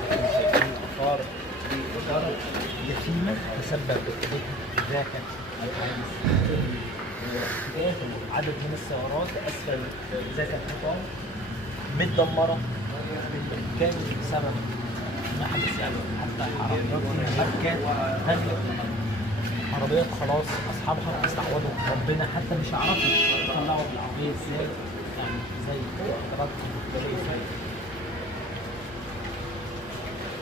آثار لإدارة جسيمة تسبب ذاك الحادث. تداخل عدد من السيارات أسفل ذاك الحيطان متدمرة بالكامل بسبب ما حدث، يعني حتى عربيات ماركات تانية، عربيات خلاص أصحابها استعوضوا ربنا، حتى مش هيعرفوا يطلعوا بالعربية ازاي، يعني زي حضراتكم